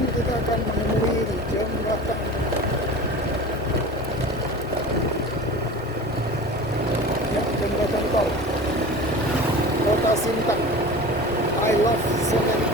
depan kita akan menemui jembatan. Ya, jembatan tol Kota Sintang. I love Semen.